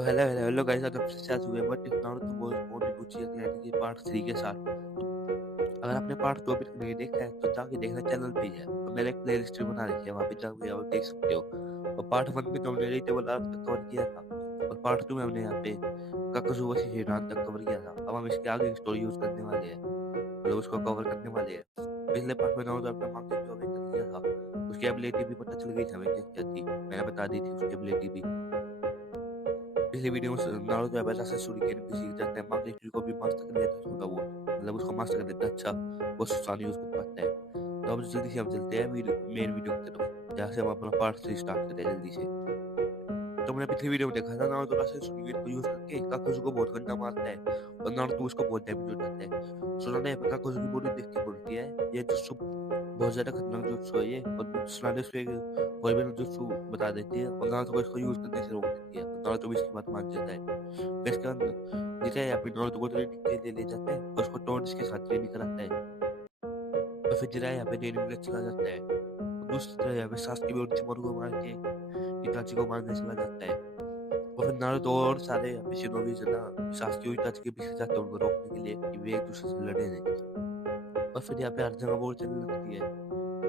तो hello guys, आज आपसे साथ हुए बट नारुतो बहुत ही पूछी है कि पार्ट 3 के साथ। अगर आपने पार्ट 2 अभी तक नहीं देखा है तो जाके देखना, चैनल पे ही है और मैंने एक प्लेलिस्ट बना रखी है, वहाँ पे जाके आप देख सकते हो। और पार्ट 1 में तो हमने रिलेटेबल आर्क तक कवर किया था और पार्ट 2 में हमने यहाँ पे काकाजुवा से हिरान तक कवर किया था। अब हम इसके आगे की स्टोरी यूज करने वाले हैं, मतलब उसको कवर करने वाले हैं। पिछले पार्ट में नारुतो अपना मांगे जो अवेकन किया था, उसकी एबिलिटी भी पता चल गई थी हमें क्या क्या थी, मैंने बता दी थी उसकी एबिलिटी भी। पिछली वीडियो में नारुतो एबेला से शuriken भी सीख जाता है, मांगे को भी मास्टर कर लेता है थोड़ा बहुत, मतलब उसको मास्टर कर लेता है। अच्छा, वो सुसानी यूज कर पाता है। तो अब जल्दी से हम चलते हैं मेन वीडियो की तरफ, जहाँ से हम अपना पार्ट 3 स्टार्ट करते हैं जल्दी से। तो मैंने पिछली वीडियो में देखा था नारुतो कैसे शuriken को यूज करके काकाजू को बहुत गंदा मारता है और नारुतो उसको बहुत डैमेज हो जाता है। सुनाने काकाजू की बॉडी देख के बोलती है ये जुत्सु बहुत ज्यादा खतरनाक जुत्सु है ये, और सुनाने उसको एक कोई भी जुत्सु बता देती है और नारुतो को इसको यूज करने से रोक देती है। नारुतो भी इसकी बात मान जाता है। फिर इसके बाद जिसे यहाँ पे नारुतो को ट्रेनिंग के लिए ले जाते हैं और उसको टोन्स के साथ ट्रेनिंग कराता है। और फिर जिराया यहाँ पे ट्रेनिंग में चला जाता है और दूसरी तरफ यहाँ पे सास्के भी उरोचिमारू को मार के इताची को मारने चला जाता है। और फिर नारुतो और सारे यहाँ पे शिनोबी जना सास्के और इताची के पीछे जाते हैं उनको रोकने के लिए कि वे एक दूसरे से लड़े नहीं। और फिर यहाँ पे हर जगह वॉर चलने लगती है।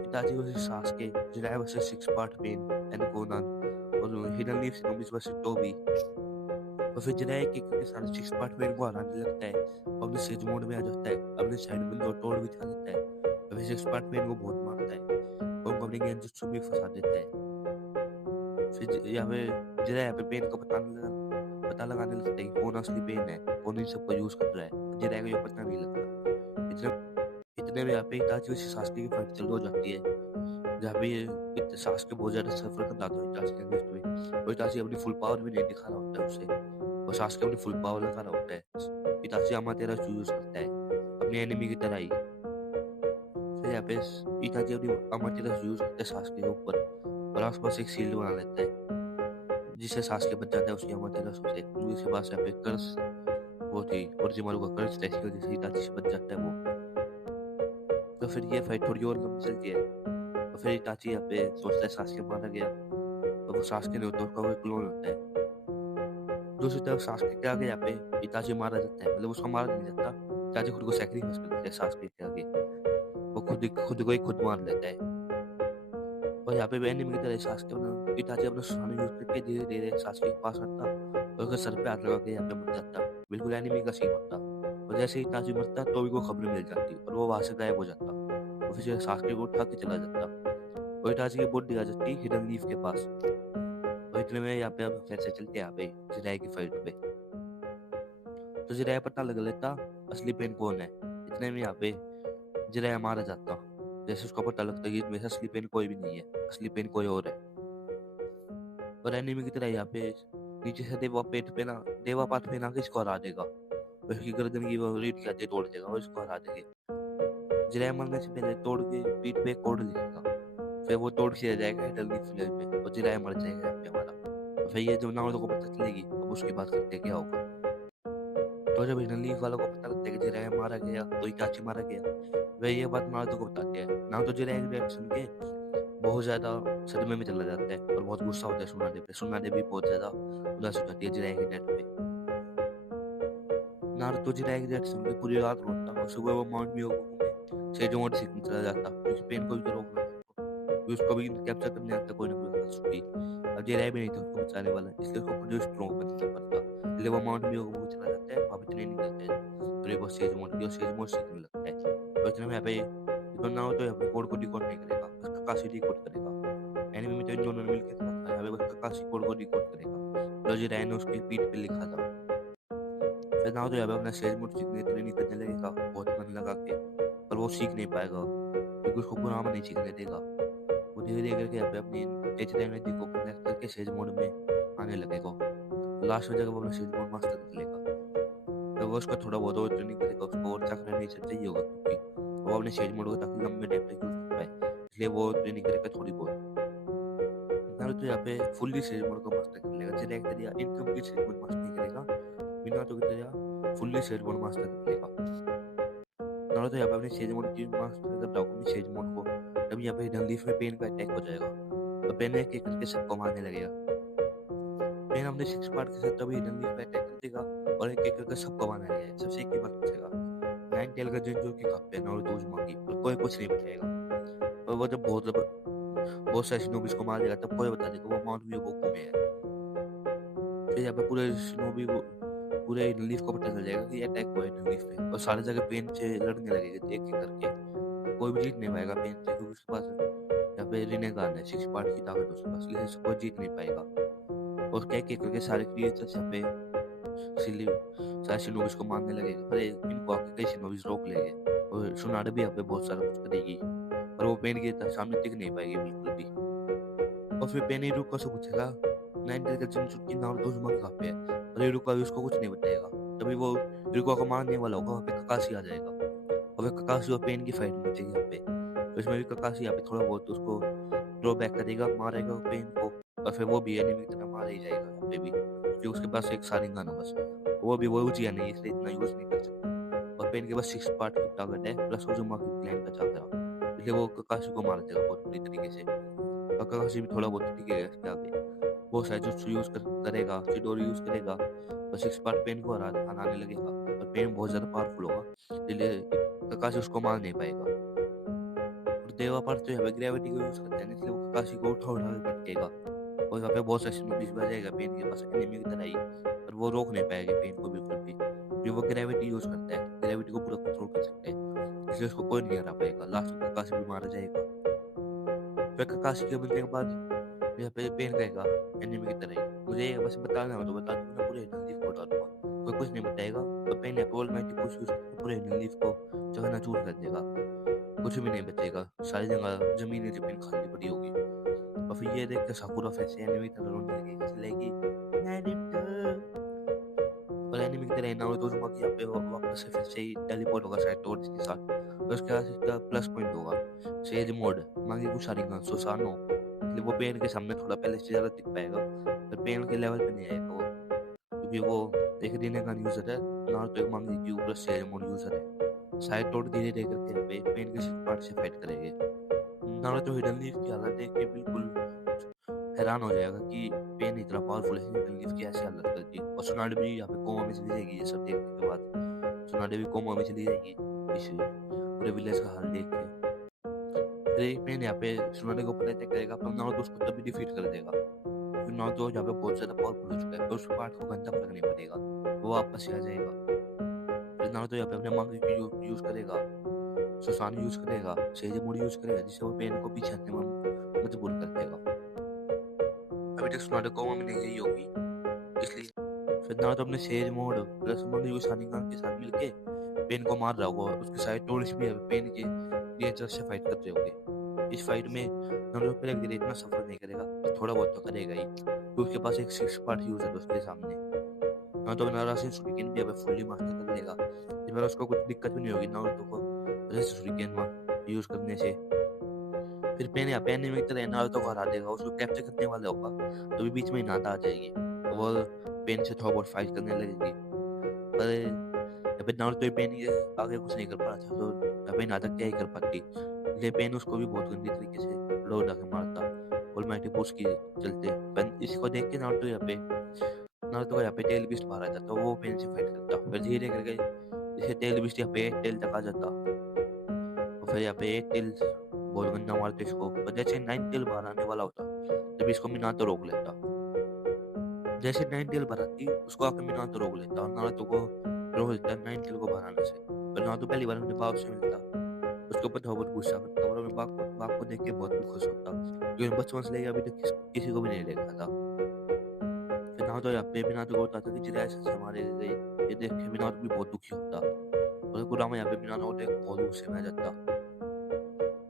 Itachi versus Sasuke, Jiraiya versus six part Pain and Konan, और hidden leaf shinobi versus Tobi. और फिर जिराया के साथ सिक्स पार्ट पेन को हराने लगता है और अपने सेज मोड में आ जाता है, अपने साइड में दो तोड़ बिछा देता है और फिर सिक्स पार्ट पेन को बहुत मारता है और उनको अपने गेंजुत्सु में फंसा देता है। फिर यहाँ पे जिराया यहाँ पे पेन का पता लगाने लगता है कि कौन असली पेन है, कौन इन सबको यूज कर रहा है। जिराया को ये पता नहीं लगता। इतने में यहाँ पे इताची वर्सेस सास्के की फाइट चालू हो जाती है, जहाँ पे सास्के बहुत ज्यादा सफर कर रहा था इताची के अगेंस्ट में, और इताची अपनी फुल पावर भी नहीं दिखा रहा होता है उसे, और सास्के अपनी फुल पावर लगा रहा होता है। इताची अमातेरासु यूज करता है अपने एनिमी की तरह ही। फिर यहाँ पे इताची अपनी अमातेरासु यूज करता है सास्के के ऊपर और आसपास एक शील्ड बना लेता है जिससे सास्के बच जाता है उसकी अमातेरासु से। उसके पास यहाँ पे कर्स वो थी ओरोचिमारू का कर्स था, इसकी वजह से इताची से बच जाता है वो। तो फिर ये फाइट थोड़ी और लंबी चलती है और फिर इताची यहाँ पे सोचता है सास्के मारा गया, तो वो सास्के नहीं होता, उसका कोई क्लोन होता है। दूसरी तरफ सास्के के आगे यहाँ पे इताची मारा जाता है, मतलब उसको मारा नहीं जाता, इताची खुद को सैक्रिफाइस कर देता है सास्के के आगे, वो खुद को ही खुद मार लेता है। और यहाँ पे भी एनिमी की तरह सास्के अपना इताची अपना सुसानी यूज करके धीरे धीरे सास्के के पास आता और उसके सर पे हाथ लगा के यहाँ पे मर जाता, बिल्कुल एनिमी का सीन होता। और जैसे ही इताची मरता तो भी को खबर मिल जाती और वो वहां से गायब हो जाता और फिर सास्के को उठा के चला जाता और इताची की बॉडी आ जाती हिडन लीफ के पास। और इतने में यहाँ पे अब फिर से चलते हैं यहाँ पे जिराया की फाइट पे। तो जिराया पता लग लेता असली पेन कौन है। इतने में यहाँ पे जिराया मारा जाता, जैसे उसको पता लगता है कि इसमें से असली पेन कोई भी नहीं है, असली पेन कोई और है। और एनिमी की तरह यहाँ पे नीचे से देवा पाठ पे ना के इसको हरा देगा, उसकी गर्दन की वो रीढ़ की हड्डी तोड़ देगा और इसको हरा देगा। जिराया मरने से पहले तोड़ के पीठ पे एक कोड लिखेगा, फिर वो तोड़ के जाएगा हिडन लीफ विलेज में और जिराया मर जाएगा यहाँ पे हमारा। फिर ये जब नारुतो को पता चलेगी अब उसकी बात करते हैं क्या होगा। तो जब हिडन लीफ वालों को पता लगता है कि जिराया मारा गया तो इताची मारा गया, वे ये बात नारुतो को बताते हैं। नारुतो जिराया की रिएक्शन सुन के बहुत ज्यादा सदमे में चला जाता है और बहुत गुस्सा होता है सुनाने पे। सुनाने भी बहुत ज्यादा उदास हो जाती है जिराया की डेथ पे। नारुतो जिराया की डेथ सुन के पूरी रात रोता और सुबह वो माउंट मियोगो में सेजोमोटो सीखने चला जाता, क्योंकि पेन को भी तो रोकना था, उसको भी कैप्चर करने आता कोई ना कोई कात्सुकी। अब जिराया भी नहीं था उसको बचाने वाला, इसलिए उसको खुद ही स्ट्रॉन्ग बनना पड़ता, इसलिए वो माउंट मियोगो में चला जाता है, वहाँ पे ट्रेनिंग करता है और एक बार सेजोमोटो सीखने लगता है। और इतने में यहाँ पे नारुतो यहाँ पे कोड को डिकोड नहीं करेगा, बस काकाशी डिकोड करेगा। एनिमे में तो इन दोनों ने मिलकर करा था, यहाँ पे बस काकाशी कोड को डिकोड करेगा जो जिराया ने उसकी पीठ पे लिखा था। फिर नारुतो यहाँ पे अपना सेजोमोटो सीखने की ट्रेनिंग करने लगेगा बहुत मन लगा के, पर वो सीख नहीं पाएगा क्योंकि उसको कुरामा नहीं सीखने देगा। वो धीरे धीरे करके यहाँ पे अपनी नेचुरल एनर्जी को कनेक्ट करके सेज मोड में आने लगेगा। लास्ट में जगह वो अपना सेज मोड मास्टर कर लेगा, तो वो उसका थोड़ा बहुत और ट्रेनिंग करेगा, उसको और तक नहीं चाहिए होगा क्योंकि वो अपने सेज मोड को ताकि लंबे टाइम तक यूज कर पाए, इसलिए वो ट्रेनिंग करेगा थोड़ी बहुत। नारुतो यहाँ पे फुल्ली सेज मोड को मास्टर कर लेगा, जिराया की तरह इनकम्प्लीट सेज मोड मास्टर नहीं करेगा, मिनातो की तरह फुल्ली सेज मोड मास्टर कर लेगा। नारुतो यहाँ पे अपने सेज मोड की मास्टर कर रहा अपनी सेज मोड को, तब यहाँ पे हिडन लीफ में पेन का अटैक हो जाएगा और पेन एक एक करके सबको मारने लगेगा। पेन अपने सिक्स पार्ट के साथ तभी हिडन लीफ पे अटैक कर देगा और एक-एक करके सबको मारना है। सबसे एक ही बार पूछेगा, नाइन टेल का जिंजोकी कहाँ पे है? नारुतो उज़ुमाकी, पर कोई कुछ नहीं बताएगा। और वो जब बहुत सारे शिनोबीज़ को मार देगा तब कोई बता देगा वो माउंट म्योगोकू में है। फिर यहाँ पे पूरे शिनोबी को पूरे हिडन लीफ को पता चल जाएगा कि अटैक हुआ है हिडन लीफ पे और सारी जगह पेन से लड़ने लगेंगे एक-एक करके। कोई भी जीत नहीं पाएगा पेन से क्योंकि उसके पास यहाँ पे रिनेगान है, सिक्स पार्ट की ताकत है उसके पास, इसलिए कोई जीत नहीं पाएगा। और एक-एक करके सारे क्रिएचर्स यहाँ पे सिली सारे शिनोबीज़ को मारने लगेगा, पर इनको आके कई शिनोबीज़ रोक लेंगे और सुनाडे भी यहाँ पे बहुत सारा कुछ करेगी और वो पेन के सामने टिक नहीं पाएगी बिल्कुल भी। और फिर पेन हिरुका से पूछेगा, नाइन टेल का जिंचुकी नारुतो उज़ुमाकी कहाँ पे है? और हिरुका भी उसको कुछ नहीं बताएगा। तभी वो हिरुका को मारने वाला होगा, वहाँ पे ककाशी आ जाएगा और फिर ककाशी और पेन की फाइट मचेगी यहाँ पे। तो इसमें भी ककाशी यहाँ पे थोड़ा बहुत उसको ड्रॉ बैक करेगा, मारेगा पेन को और फिर वो भी एनिमी की तरह मारा ही जाएगा यहाँ पे भी, क्योंकि उसके पास एक शारिंगन है बस। वो भी वो उचिया नहीं है इसलिए इतना यूज़ नहीं कर सकता और पेन के पास सिक्स पार्ट की ताकत है प्लस उज़ुमाकी क्लैन का चाकरा, इसलिए वो ककाशी को मार देगा बहुत बुरी तरीके से। और ककाशी भी थोड़ा बहुत टिकेगा इसके आगे। वो साइजुत्सु यूज़ करेगा, चिडोरी यूज़ करेगा और सिक्स पार्ट पेन को हराने लगेगा और पेन बहुत ज़्यादा पावरफुल होगा, इसलिए ककाशी उसको मार नहीं पाएगा। और देवा पार्ट तो यहाँ पे ग्रेविटी को यूज़ करते हैं इसलिए वो ककाशी को उठा के पटकेगा और यहाँ पे बहुत सारे शिनोबीज़ भी आ जाएगा पेन के पास एनिमी की तरह ही, पर वो रोक नहीं पाएगा पेन को बिल्कुल भी, क्योंकि वो ग्रेविटी यूज़ करता है, ग्रेविटी को पूरा कंट्रोल कर सकता है, इसलिए उसको कोई नहीं हरा पाएगा। लास्ट में ककाशी भी मारा जाएगा। फिर ककाशी के मिलने के बाद यहाँ पे पेन कहेगा एनिमे की तरह ही, मुझे ये बस बताना हो तो बता दूंगा, मैं पूरे हिडन लीफ को उठा दूंगा, कोई कुछ नहीं बताएगा। तो पेन यहाँ पे ऑलमाइटी पुश यूज करके पूरे हिडन लीफ को चकनाचूर कर देगा, कुछ भी नहीं बचेगा, सारी जगह जमीन ही जमीन खाली पड़ी होगी। और फिर ये देख के साकुरा फिर से एनिमे की तरह रोने लगेगी, चिल्लाएगी नारुतो, और एनिमे की तरह नारुतो उज़ुमाकी यहाँ पे वापस से फिर से ही टेलीपोर्ट होगा शायद टॉर्च के साथ, और उसके बाद इसका प्लस पॉइंट होगा सेज मोड मांगेकू शारिंगन सुसानो, इसलिए वो पेन के सामने थोड़ा पहले से ज़्यादा दिख पाएगा, पर पेन के लेवल पे नहीं आएगा वो, क्योंकि वो एक रिनेगान यूज़र है, नारुतो एक मांगेकू प्लस सेज मोड यूज़र है। शायद टॉर्च धीरे-धीरे करके यहाँ पे पेन के सिक्स पार्ट से फाइट करेंगे। नारुतो हिडन लीफ की हालत देख के बिल्कुल हैरान हो जाएगा कि पेन इतना पावरफुल है, हिडन लीफ की ऐसी हालत कर दी, और सुनाडे भी यहाँ पे कोमा में चली जाएगी ये सब देखने के बाद, सुनाडे भी कोमा में चली जाएगी इस पूरे विलेज का हाल देख के। फिर एक पेन यहाँ पे सुनाडे को पता करेगा, पर नारुतो उसको तभी डिफीट कर देगा, फिर नारुतो यहाँ पे बहुत ज़्यादा पावरफुल हो चुका है, तो उस पार्ट को गंदा फर्क नहीं पड़ेगा, वो वापस से आ जाएगा। फिर नारुतो यहाँ पे अपने मांगे यूज़ करेगा, सुसानो यूज़ करेगा, सेज मोड यूज़ करेगा, जिससे वो पेन को पीछे हटने में मजबूर कर देगा। अभी तक सुनाडे कोमा में नहीं गई होगी, इसलिए फिर नारुतो अपने सेज मोड प्लस मांगे शारिंगन के साथ मिलके पेन को मार रहा होगा, उसके साइड टोरिश भी है पेन के क्रिएचर से फाइट कर रहे होंगे। इस फाइट में नारुतो पहले की तरह इतना सफर नहीं करेगा, पर थोड़ा बहुत तो करेगा ही, तो उसके पास एक सिक्स पार्ट यूज़ है उसके सामने। नारुतो अपना रासेन शुरिकेन भी अभी फुल्ली मास्टर कर लेगा, इस बार उसको कुछ दिक्कत भी नहीं होगी नारुतो को रासेन शुरिकेन यूज़ करने से। फिर पेन यहाँ पे एनिमे की तरह नारुतो को हरा देगा, उसको कैप्चर करने वाला होगा, तो भी बीच में हिनाता आ जाएगी, तो वो पेन से थोड़ा बहुत फाइट करने लगेगी, पर यहाँ पे नारुतो ही पेन के आगे कुछ नहीं कर पा रहा था, तो यहाँ पे हिनाता क्या ही कर पाती, इसलिए पेन उसको भी बहुत गंदी तरीके से लोड आके मारता ऑलमाइटी पुश के चलते। पर इसको देख के नारुतो को यहाँ पे टेल बिस्ट मारा जाता, वो पेन से फाइट करता, फिर धीरे करके जैसे टेल बिस्ट यहाँ पे एक टेल तक आ जाता, और फिर यहाँ पे एक टेल बहुत गंदा मारते इसको, पर जैसे नाइन टेल बाहर आने वाला होता तब इसको मिनातो रोक लेता, जैसे नाइन टेल बाहर आती उसको आके मिनातो रोक लेता और नारुतो को रोक देता नाइन टेल को बाहर आने से। पर नारुतो पहली बार अपने बाप से मिलता, उसके ऊपर थोड़ा बहुत गुस्सा करता और अपने बाप को देख के बहुत भी खुश होता, क्योंकि बचपन से लेकर अभी तक किसी को भी नहीं देखा था। फिर नारुतो यहाँ पे मिनातो को बताता कि जिराय से मारे गए, ये देख के मिनातो भी बहुत दुखी होता, और कुरामा यहाँ पे मिनातो को देख बहुत गुस्से में आ जाता।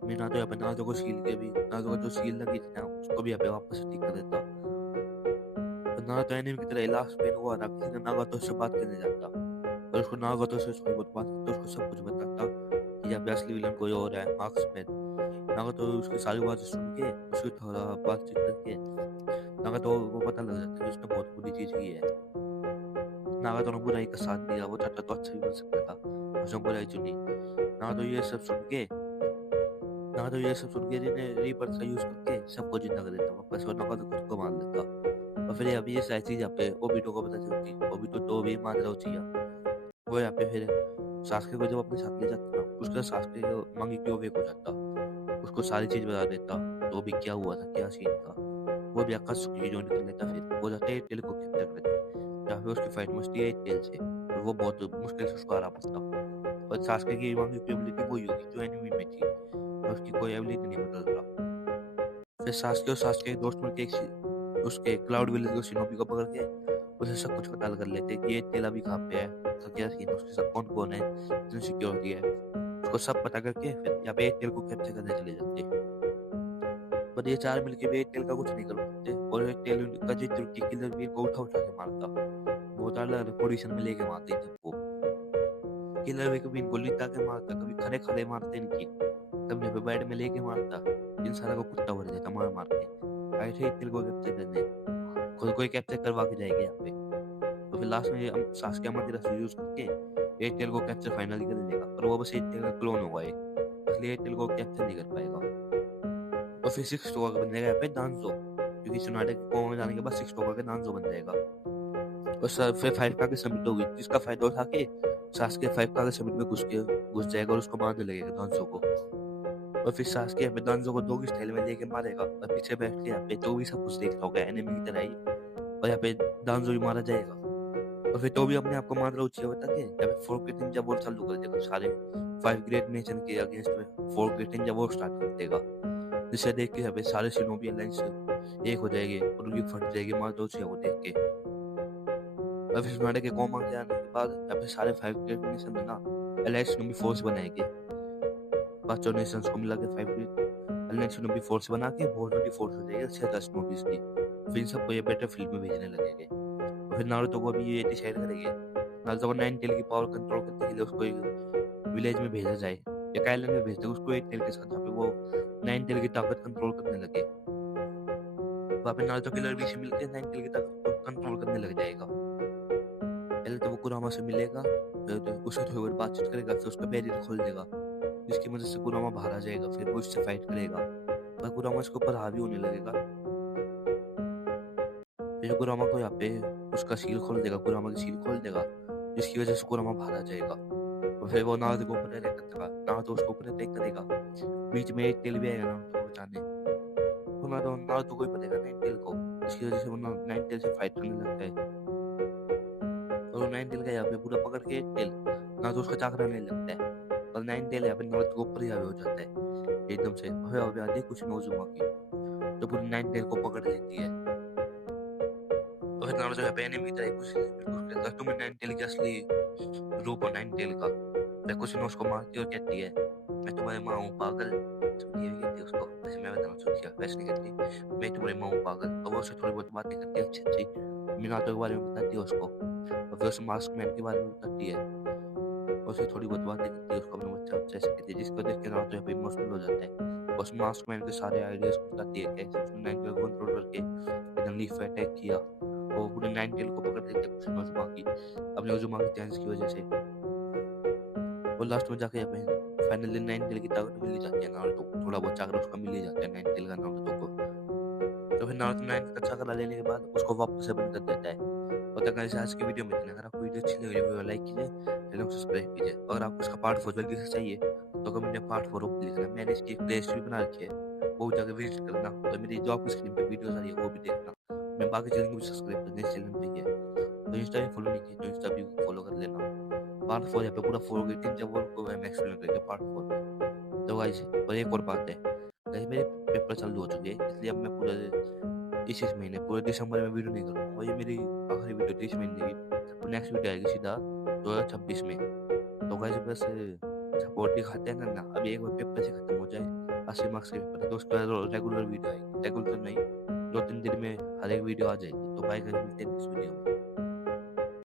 मिनातो यहाँ पे नारुतो को शील के भी नारुतो को जो शील लगी थी ना उसको भी यहाँ पे वापस से ठीक कर देता, और नारुतो एनिमे की तरह लास्ट पेन को हरा के नागातो से बात करने जाता, और उसको नागातो से थोड़ी बहुत बात करता, उसको सब कुछ बताता कि यहाँ पे असली विलन कोई और है, मार्क्समैन। नागातो उसकी सारी बातें सुन के उसकी थोड़ा बातचीत करके नागातो को पता लग जाता है कि उसने बहुत बुरी चीज की है। नागातो ने बुराई का साथ दिया, वो चाहता तो अच्छा भी बन सकता था, उसने बुराई चुनी। नागातो ये सब सुन के रीबर्थ का यूज करके सबको जिंदा कर देता वापस, और नागातो खुद को मार लेता, और फिर यहाँ पे ये सारी चीज़ यहाँ पे ओबिटो को पता चलती है। ओबिटो तो भी मान रहा हो चाहिए, वो यहाँ पे फिर सास्के को जब अपने साथ ले जाता ना, उसका सास्के को मांगी क्यों वेक हो जाता, उसको सारी चीज़ बता देता, तो भी क्या हुआ था, क्या सीन था। वो भी अक्का ज्वाइन कर लेता, फिर वो जाता है टेल को कैप्चर करने, जहाँ पे उसकी फाइट मचती है टेल से, और वो बहुत मुश्किल से उसको हरा पाता। और सास्के की मांगी की एबिलिटी वही होगी जो एनिमी में थी, और उसकी कोई एबिलिटी नहीं बदल रहा। फिर सास्के और सास्के के दोस्त मिलके उसके क्लाउड विलेज को शिनोबी को पकड़ के उसे सब कुछ पता कर लेते हैं कि ये तेल अभी कहाँ पे है, उसका क्या सीन है, उसके साथ कौन कौन है, कितनी सिक्योरिटी है, उसको सब पता करके फिर यहाँ पे एयरटेल को कैप्चर करने चले जाते हैं। पर ये चार मिलके भी एयरटेल का कुछ नहीं कर पाते, और एयरटेल का जो तुर्की किलर भी को उठा उठा के मारता, बहुत अलग अलग पोजीशन में लेके मारते हैं सबको। किलर भी कभी इनको लिटा के मारता, कभी खड़े खड़े मारते इनकी, कभी यहाँ पे बेड में लेके मारता, इन सारा को कुत्ता भर देता मार मार के। आए थे एयरटेल को कैप्चर करने, खुद को ही कैप्चर करवा के जाएंगे यहाँ पे। तो फिर लास्ट में हम सास्के अमातेरासु का यूज करके एयरटेल को कैप्चर फाइनली कर लेगा, पर वो बस एयरटेल का क्लोन होगा, इसलिए एयरटेल को कैप्चर नहीं कर पाएगा। और फिर 6 टोका बन जाएगा यहाँ पे दांजो, क्योंकि सोनाटे के कोमा में जाने के बाद 6 टोका के दांजो बन जाएगा। और फिर 5 का समिट होगी, जिसका फायदा उठा के सास्के 5 का समिट में घुस जाएगा और उसको मारने लगेगा दांजो को। और फिर सास्के यहाँ पे दांजो को डॉगी स्टाइल में लेके मारेगा, और पीछे बैठ के यहाँ पे तो भी सब कुछ देख रहा होगा एनिमी की तरह ही, और यहाँ पे दांजो भी मारा जाएगा। और फिर तो भी अपने आप को मान रहा उचिया बता के या फिर 4 ग्रेट निंजा वॉर चालू कर देगा, सारे 5 ग्रेट नेशन के अगेंस्ट में 4 ग्रेट निंजा वॉर स्टार्ट कर देगा, जिसे देख के यहाँ पे सारे शिनोबी अलायंस एक हो जाएंगे और उनकी फट जाएगी मार दो उचिया को देख के। और फिर सोनाटे के कोमा के आने के बाद यहाँ पे सारे 5 ग्रेट नेशन में ना अलायंस शिनोबी फोर्स बनाएंगे, 5 नेशंस को मिला के 5 ग्रेट अलायंस शिनोबी फोर्स बना के बहुत बड़ी फोर्स हो जाएगी 6 शिनोबीज की। फिर सबको ये बेटर फील्ड में भेजने लगेंगे। फिर नारुतो को भी ये डिसाइड करेंगे, नारुतो को 9 टेल की पावर कंट्रोल करने के लिए उसको एक विलेज में भेजा जाए, एक आइलैंड में भेज दे उसको 8 टेल के साथ, जहाँ पे वो 9 टेल की ताकत कंट्रोल करने लगे। वहाँ पे नारुतो किलर भी से मिलकर 9 टेल की ताकत को कंट्रोल करने लग जाएगा। पहले तो वो कुरामा से मिलेगा, फिर उससे थोड़ी बहुत बातचीत करेगा, फिर उसका बैरियर खोल देगा, जिसकी मदद से कुरामा बाहर आ जाएगा, फिर वो इससे फाइट करेगा, पर कुरामा इसके ऊपर हावी होने लगेगा। फिर कुरामा को यहाँ पे उसका सील खोल देगा, कुरामा की सील खोल देगा, जिसकी वजह से कुरामा बाहर आ जाएगा। और फिर वो नारुतो को ऊपर अटैक करेगा, नारुतो उसको ऊपर अटैक करेगा, बीच में एक टेल भी आएगा नारुतो को बचाने, तो नारुतो को ही पड़ेगा 9 टेल को, जिसकी वजह से वो 9 टेल से फाइट करने लगता है। और 9 टेल का यहाँ पे पूरा पकड़ के टेल नारुतो उसका चाकरा लेने लगता है, और 9 टेल यहाँ पे नारुतो के ऊपर ही हावी हो जाता है एकदम से। फिर अभी आती है कुछ नोजुमा की, जो पूरी 9 टेल को पकड़ लेती है। और नारुतो यहाँ पे एनिमी तरह कुछ कहता है, तुम्हें 9 टेल की असली रूप हो 9 टेल का। फिर कुछ उसको मारती है और कहती है, मैं तुम्हारी माँ हूँ पागल, कहती है उसको, वैसे मैं बताना छुट्टिया वैसे नहीं कहती, मैं तुम्हारी माँ हूँ पागल। और वो उससे थोड़ी बहुत बातें करती है अच्छी अच्छी, मिनातो के बारे में बताती है उसको, और फिर उस मास्क मैन के बारे में बताती है, और उसे थोड़ी बहुत बातें करती है उसको अपने बच्चा बच्चा ऐसे कहती है, जिसको देख के नारुतो यहाँ पे इमोशनल हो जाता है। उस मास्क मैन के सारे आइडियाज को बताती है, कैसे उसने 9 टेल को कंट्रोल करके एकदम लीफ पे अटैक किया, वो पूरे 9 टेल को पकड़ लेते कुछ नोजुमा की, अपने नोजुमा के चैंस की वजह से। और लास्ट में जाके यहाँ पे फाइनली 9 टेल की ताकत मिल ही जाती है नारुतो को, थोड़ा बहुत चाकरा उसका मिल ही जाता है 9 टेल का नारुतो को। तो फिर नारुतो 9 का चाकरा लेने के बाद उसको वापस से बंद कर देता है। और तक ऐसे आज की वीडियो में इतना, अगर आपको वीडियो अच्छी लगी वीडियो लाइक कीजिए, चैनल को सब्सक्राइब कीजिए। अगर आपको इसका पार्ट 4 जल्दी से चाहिए तो कमेंट में पार्ट 4 लिखना, मैंने इसकी एक प्लेलिस्ट भी बना रखी है, वो जाकर विजिट करना, और मेरी जो आपकी स्क्रीन पे वीडियोस आ रही है वो भी देखना। मैं बाकी चैनल को भी सब्सक्राइब करना, इस चैनल पे ही है, तो इंस्टा भी फॉलो नहीं किया तो इंस्टा भी फॉलो कर लेना। पार्ट 4 यहाँ पे पूरा 4 के 3 जब को मैं एक्सप्लेन करके पार्ट 4 में। तो गाइस और एक और बात है, गाइस मेरे पेपर चालू हो चुके हैं, इसलिए अब मैं पूरे इस महीने पूरे दिसंबर में वीडियो नहीं करूँगा, और ये मेरी आखिरी वीडियो थी इस महीने की। नेक्स्ट वीडियो आएगी सीधा 2026 में। तो गाइस बस सपोर्ट दिखाते हैं ना, अभी एक बार पेपर से खत्म हो जाए, 80 मार्क्स के पेपर है, तो उसके बाद रेगुलर वीडियो आएगी, रेगुलर नहीं 2-3 दिन में हर एक वीडियो आ जाएगी। तो बाय गाइस, मिलते हैं नेक्स्ट वीडियो में।